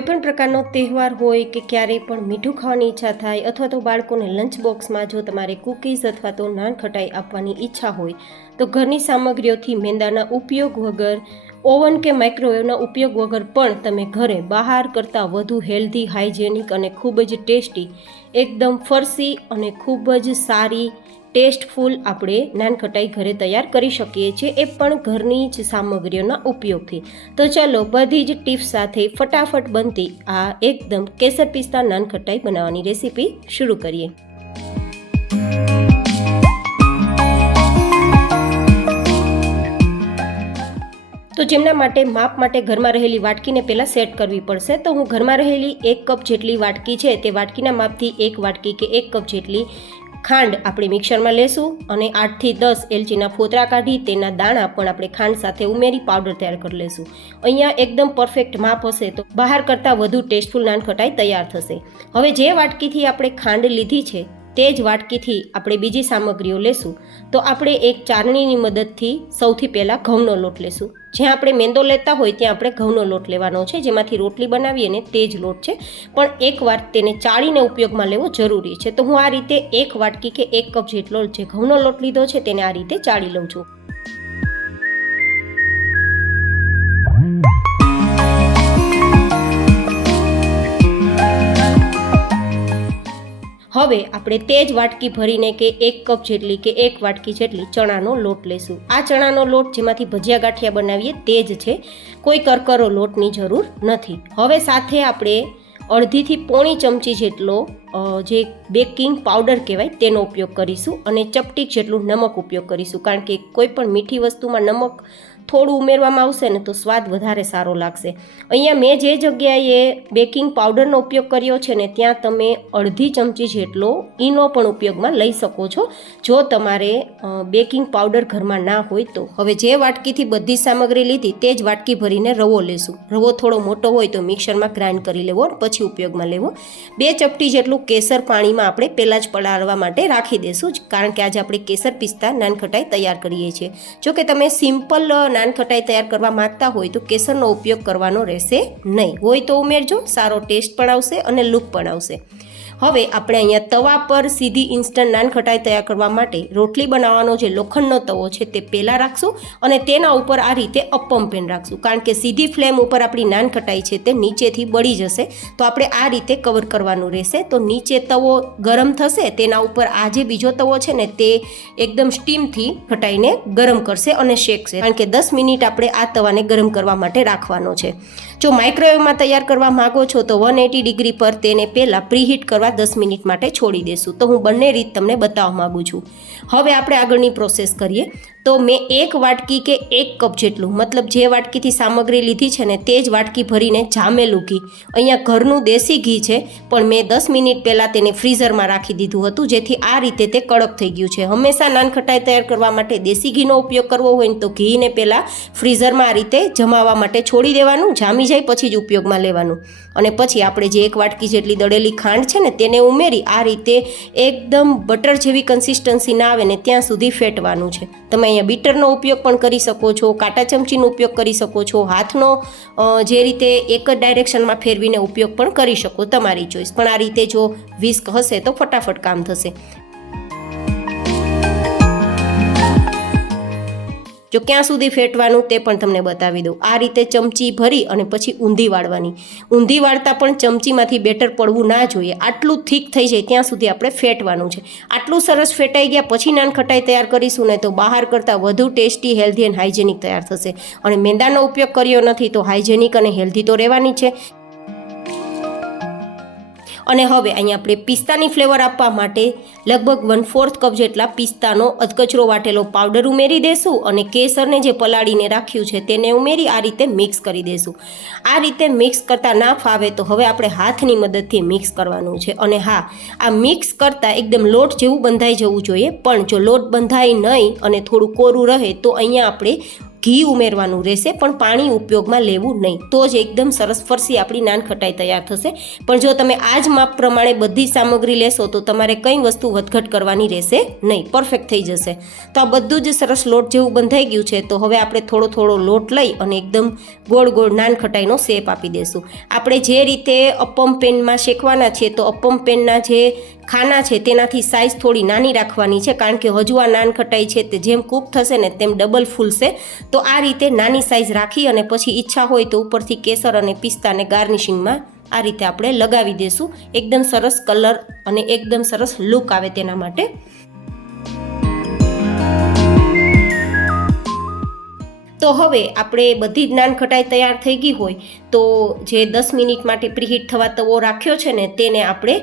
કોઈપણ પ્રકારનો તહેવાર હોય કે ક્યારેય પણ મીઠું ખાવાની ઈચ્છા થાય અથવા તો બાળકોને લંચ બોક્સમાં જો તમારે કૂકીઝ અથવા તો નાનખટાઈ આપવાની ઈચ્છા હોય તો ઘરની સામગ્રીઓથી મેંદાના ઉપયોગ વગર ઓવન કે માઇક્રોવેવના ઉપયોગ વગર પણ તમે ઘરે બહાર કરતાં વધુ હેલ્ધી, હાઇજેનિક અને ખૂબ જ ટેસ્ટી, એકદમ ફરસી અને ખૂબ જ સારી ટેસ્ટફુલ આપણે નાનખટાઈ ઘરે તૈયાર કરી શકીએ છીએ, એ પણ ઘરની જ સામગ્રીઓના ઉપયોગથી. તો ચાલો બધી જ ટિપ્સ સાથે ફટાફટ બનતી આ એકદમ કેસર પિસ્તા નાનખટાઈ બનાવવાની રેસીપી શરૂ કરીએ. તો જેમના માટે માપ માટે ઘરમાં રહેલી વાટકીને પહેલાં સેટ કરવી પડશે. તો હું ઘરમાં રહેલી 1 કપ જેટલી વાટકી છે તે વાટકીના માપથી 1 વાટકી કે 1 કપ જેટલી ખાંડ આપણે મિક્સરમાં લેશું અને 8 થી 10 એલચીના ફોતરા કાઢી તેના દાણા પણ આપણે ખાંડ સાથે ઉમેરી પાવડર તૈયાર કરી લેશું. અહીંયા એકદમ પરફેક્ટ માપ હશે તો બહાર કરતાં વધુ ટેસ્ટફુલ નાનખટાઈ તૈયાર થશે. હવે જે વાટકીથી આપણે ખાંડ લીધી છે તે જ વાટકીથી આપણે બીજી સામગ્રીઓ લેશું. તો આપણે એક ચાળણીની મદદથી સૌથી પહેલાં ઘઉંનો લોટ લેશું. જ્યાં આપણે મેંદો લેતા હોય ત્યાં આપણે ઘઉંનો લોટ લેવાનો છે, જેમાંથી રોટલી બનાવીએ ને તે જ લોટ છે, પણ એકવાર તેને ચાળીને ઉપયોગમાં લેવો જરૂરી છે. તો હું આ રીતે 1 વાટકી કે 1 કપ જેટલો જે ઘઉંનો લોટ લીધો છે તેને આ રીતે ચાળી લઉં છું. હવે આપણે તે જ વાટકી ભરીને કે 1 કપ જેટલી કે 1 વાટકી જેટલી ચણાનો લોટ લેશું. આ ચણાનો લોટ જેમાંથી ભજીયા ગાંઠિયા બનાવીએ તે જ છે, કોઈ કરકરો લોટની જરૂર નથી. હવે સાથે આપણે અડધીથી પોણી ચમચી જેટલો જે બેકિંગ પાવડર કહેવાય તેનો ઉપયોગ કરીશું અને ચપટીક જેટલું નમક ઉપયોગ કરીશું, કારણ કે કોઈ પણ મીઠી વસ્તુમાં નમક થોડું ઉમેરવામાં આવશે ને તો સ્વાદ વધારે સારો લાગશે. અહીંયા મેં જે જગ્યાએ બેકિંગ પાવડરનો ઉપયોગ કર્યો છે ને ત્યાં તમે અડધી ચમચી જેટલો ઈનો પણ ઉપયોગમાં લઈ શકો છો, જો તમારે બેકિંગ પાવડર ઘરમાં ના હોય તો. હવે જે વાટકીથી બધી સામગ્રી લીધી તે જ વાટકી ભરીને રવો લેશું. રવો થોડો મોટો હોય તો મિક્સરમાં ગ્રાઇન્ડ કરી લેવો પછી ઉપયોગમાં લેવો. 2 ચપટી જેટલું કેસર પાણીમાં આપણે પહેલાં જ પલાળવા માટે રાખી દઈશું, કારણ કે આજે આપણે કેસર પિસ્તા નાનખટાઈ તૈયાર કરીએ છીએ. જો કે તમે સિમ્પલ નાનખટાઈ તૈયાર કરવા માંગતા હોય તો કેસરનો ઉપયોગ કરવાનો રહેશે નહીં. હોય તો ઉમેરજો, સારો ટેસ્ટ પણ આવશે અને લુક પણ આવશે. હવે આપણે અહીંયા તવા પર સીધી ઇન્સ્ટન્ટ નાનખટાઈ તૈયાર કરવા માટે રોટલી બનાવવાનો જે લોખંડનો તવો છે તે પહેલાં રાખશું અને તેના ઉપર આ રીતે અપ્પમ પેન રાખશું, કારણ કે સીધી ફ્લેમ ઉપર આપણી નાનખટાઈ છે તે નીચેથી બળી જશે. તો આપણે આ રીતે કવર કરવાનું રહેશે. તો નીચે તવો ગરમ થશે, તેના ઉપર આ જે બીજો તવો છે ને તે એકદમ સ્ટીમથી ખટાઈને ગરમ કરશે અને શેકશે, કારણ કે 10 મિનિટ આપણે આ તવાને ગરમ કરવા માટે રાખવાનો છે. જો માઇક્રોવેવમાં તૈયાર કરવા માગો છો તો 180 ડિગ્રી પર તેને પહેલાં પ્રીહીટ કરવા 10 મિનિટ માટે છોડી દેશું. તો હું બંને રીત તમને બતાવવા માગું છું. હવે આપણે આગળની પ્રોસેસ કરીએ. તો મેં 1 વાટકી કે 1 કપ જેટલું, મતલબ જે વાટકીથી સામગ્રી લીધી છે ને તે જ વાટકી ભરીને જામેલું ઘી, અહીંયા ઘરનું દેશી ઘી છે, પણ મેં 10 મિનિટ પહેલાં તેને ફ્રીઝરમાં રાખી દીધું હતું, જેથી આ રીતે તે કડક થઈ ગયું છે. હંમેશા નાનખટાઈ તૈયાર કરવા માટે દેશી ઘીનો ઉપયોગ કરવો હોય ને તો ઘીને પહેલાં ફ્રીઝરમાં આ રીતે જમાવવા માટે છોડી દેવાનું, જામી જાય પછી જ ઉપયોગમાં લેવાનું. અને પછી આપણે જે 1 વાટકી જેટલી દળેલી ખાંડ છે ને તેને ઉમેરી આ રીતે એકદમ બટર જેવી કન્સિસ્ટન્સી ના આવે ને ત્યાં સુધી ફેટવાનું છે. તમે અહીંયા બીટરનો ઉપયોગ પણ કરી શકો છો, કાંટા ચમચીનો ઉપયોગ કરી શકો છો, હાથનો જે રીતે એક જ ડાયરેક્શનમાં ફેરવીને ઉપયોગ પણ કરી શકો, તમારી ચોઈસ. પણ આ રીતે જો વિસ્ક હશે તો ફટાફટ કામ થશે. જો ક્યાં સુધી ફેટવાનું તે પણ તમને બતાવી દઉં. આ રીતે ચમચી ભરી અને પછી ઊંધી વાળવાની. ઊંધી વાળતા પણ ચમચીમાંથી બેટર પડવું ના જોઈએ, આટલું થીક થઈ જાય ત્યાં સુધી આપણે ફેટવાનું છે. આટલું સરસ ફેટાઈ ગયા પછી નાનખટાઈ તૈયાર કરીશું ને તો બહાર કરતાં વધુ ટેસ્ટી, હેલ્ધી અને હાઇજેનિક તૈયાર થશે. અને મેંદાનો ઉપયોગ કર્યો નથી તો હાઇજેનિક અને હેલ્ધી તો રહેવાની છે. અને હવે અહીંયા આપણે પિસ્તાની ફ્લેવર આપવા માટે લગભગ 1/4 કપ જેટલા પિસ્તાનો અધકચરો વાટેલો પાવડર ઉમેરી દેશું અને કેસરને જે પલાળીને રાખ્યું છે તેને ઉમેરી આ રીતે મિક્સ કરી દેશું. આ રીતે મિક્સ કરતાં ના ફાવે તો હવે આપણે હાથની મદદથી મિક્સ કરવાનું છે. અને હા, આ મિક્સ કરતાં એકદમ લોટ જેવું બંધાઈ જવું જોઈએ, પણ જો લોટ બંધાય નહીં અને થોડું કોરું રહે તો અહીંયા આપણે ઘી ઉમેરવાનું રહેશે, પણ પાણી ઉપયોગમાં લેવું નહીં. તો જ એકદમ સરસ ફરસી આપણી નાન ખટાઈ તૈયાર થશે. પણ જો તમે આ જ માપ પ્રમાણે બધી સામગ્રી લેશો તો તમારે કંઈ વસ્તુ વધઘટ કરવાની રહેશે નહીં, પરફેક્ટ થઈ જશે. તો આ બધું જ સરસ લોટ જેવું બંધાઈ ગયું છે. તો હવે આપણે થોડો થોડો લોટ લઈ અને એકદમ ગોળ ગોળ નાન ખટાઈનો શેપ આપી દઈશું. આપણે જે રીતે અપમ પેનમાં શેકવાના છે તો અપમ પેનના જે ખાના છે તેનાથી સાઇઝ થોડી નાની રાખવાની છે, કારણ કે હજુ આ નાન ખટાઈ છે તે જેમ કૂક થશે ને તેમ ડબલ ફૂલશે. તો આ રીતે નાની સાઇઝ રાખી અને પછી ઈચ્છા હોય તો ઉપરથી કેસર અને પિસ્તાને ગાર્નિશિંગમાં આ રીતે આપણે લગાવી દઈશું. એકદમ સરસ કલર અને એકદમ સરસ લુક આવે તેના માટે. તો હવે આપણે બધી જ નાન ખટાઈ તૈયાર થઈ ગઈ હોય તો જે 10 મિનિટ માટે પ્રીહીટ થવા તવો રાખ્યો છે ને તેને આપણે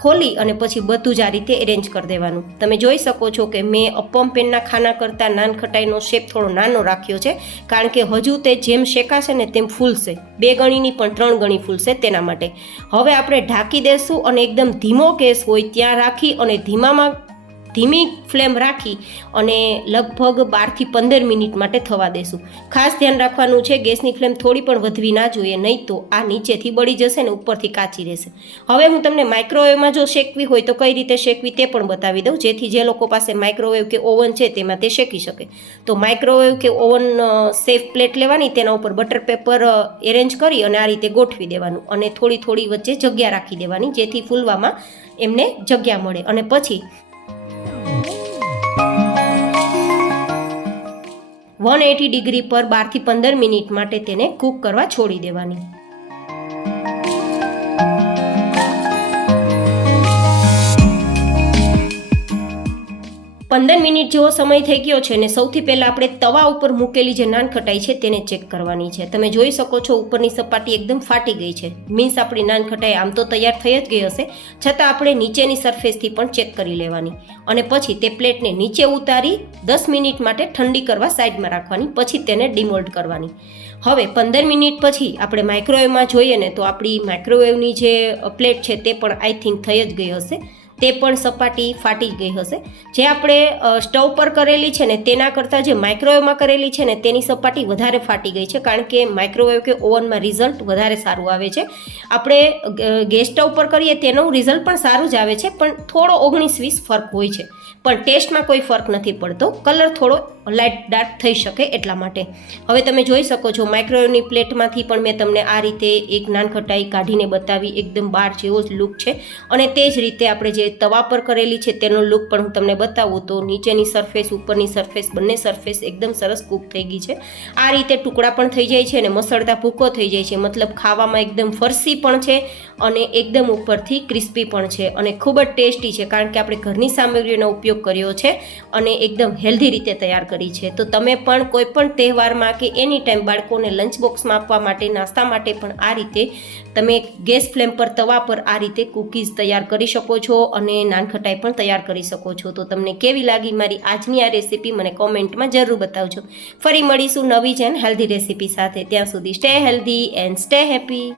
ખોલી અને પછી બધું જ આ રીતે એરેન્જ કરી દેવાનું. તમે જોઈ શકો છો કે મેં અપમ પેનના ખાના કરતાં નાન ખટાઈનો શેપ થોડો નાનો રાખ્યો છે, કારણ કે હજુ તે જેમ શેકાશે ને તેમ ફૂલશે, 2 ગણીની પણ 3 ગણી ફૂલશે તેના માટે. હવે આપણે ઢાંકી દેશું અને એકદમ ધીમો ગેસ હોય ત્યાં રાખી અને ધીમી ફ્લેમ રાખી અને લગભગ 12 થી 15 મિનિટ માટે થવા દેશું. ખાસ ધ્યાન રાખવાનું છે, ગેસની ફ્લેમ થોડી પણ વધવી ના જોઈએ, નહીં તો આ નીચેથી બળી જશે ને ઉપરથી કાચી રહેશે. હવે હું તમને માઇક્રોવેવમાં જો શેકવી હોય તો કઈ રીતે શેકવી તે પણ બતાવી દઉં, જેથી જે લોકો પાસે માઇક્રોવેવ કે ઓવન છે તેમાં તે શેકી શકે. તો માઇક્રોવેવ કે ઓવન સેફ પ્લેટ લેવાની, તેના ઉપર બટર પેપર એરેન્જ કરી અને આ રીતે ગોઠવી દેવાનું અને થોડી થોડી વચ્ચે જગ્યા રાખી દેવાની, જેથી ફૂલવામાં એમને જગ્યા મળે. અને પછી 180 ડિગ્રી પર 12 થી 15 મિનિટ માટે તેને કૂક કરવા છોડી દેવાની. 15 મિનિટ જેવો સમય થઈ ગયો છે ને સૌથી પહેલાં આપણે તવા ઉપર મૂકેલી જે નાન ખટાઈ છે તેને ચેક કરવાની છે. તમે જોઈ શકો છો ઉપરની સપાટી એકદમ ફાટી ગઈ છે, મીન્સ આપણી નાન ખટાઈ આમ તો તૈયાર થઈ જ ગઈ હશે, છતાં આપણે નીચેની સરફેસથી પણ ચેક કરી લેવાની. અને પછી તે પ્લેટને નીચે ઉતારી 10 મિનિટ માટે ઠંડી કરવા સાઈડમાં રાખવાની, પછી તેને ડિમોલ્ડ કરવાની. હવે 15 મિનિટ પછી આપણે માઇક્રોવેવમાં જોઈએ ને તો આપણી માઇક્રોવેવની જે પ્લેટ છે તે પણ આઈ થિંક થઈ જ ગઈ હશે, તે પણ સપાટી ફાટી ગઈ હશે. જે આપણે સ્ટવ પર કરેલી છે ને તેના કરતાં જે માઇક્રોવેવમાં કરેલી છે ને તેની સપાટી વધારે ફાટી ગઈ છે, કારણ કે માઇક્રોવેવ કે ઓવનમાં રિઝલ્ટ વધારે સારું આવે છે. આપણે ગેસ સ્ટવ પર કરીએ તેનું રિઝલ્ટ પણ સારું જ આવે છે, પણ થોડો 19-20 ફરક હોય છે, પણ ટેસ્ટમાં કોઈ ફરક નથી પડતો, કલર થોડો લાઇટ ડાર્ક થઈ શકે એટલા માટે. હવે તમે જોઈ શકો છો માઇક્રોવેવની પ્લેટમાંથી પણ મેં તમને આ રીતે એક નાન ખટાઈ કાઢીને બતાવી, એકદમ બાર જેવો જ લુક છે. અને તે જ રીતે આપણે જે તવા પર કરેલી છે તેનો લુક પણ હું તમને બતાવું તો નીચેની સરફેસ ઉપરની સરફેસ બંને સરફેસ એકદમ સરસ કૂક થઈ ગઈ છે. આ રીતે ટુકડા પણ થઈ જાય છે અને મસળતા ભૂકો થઈ જાય છે, મતલબ ખાવામાં એકદમ ફરસી પણ છે અને એકદમ ઉપરથી ક્રિસ્પી પણ છે અને ખૂબ જ ટેસ્ટી છે, કારણ કે આપણે ઘરની સામગ્રીનો ઉપયોગ કર્યો છે અને એકદમ હેલ્ધી રીતે તૈયાર કરી છે. તો તમે પણ કોઈ પણ તહેવારમાં કે એની ટાઈમ બાળકોને લંચ બોક્સમાં આપવા માટે, નાસ્તા માટે પણ આ રીતે તમે ગેસ ફ્લેમ પર તવા પર આ રીતે કૂકીઝ તૈયાર કરી શકો છો અને નાન ખટાઈ પણ તૈયાર કરી શકો છો. તો તમને કેવી લાગી મારી આજની આ રેસીપી મને કોમેન્ટમાં જરૂર બતાવજો. ફરી મળીશું નવી જ એન્ડ હેલ્ધી રેસીપી સાથે. ત્યાં સુધી stay healthy and stay happy.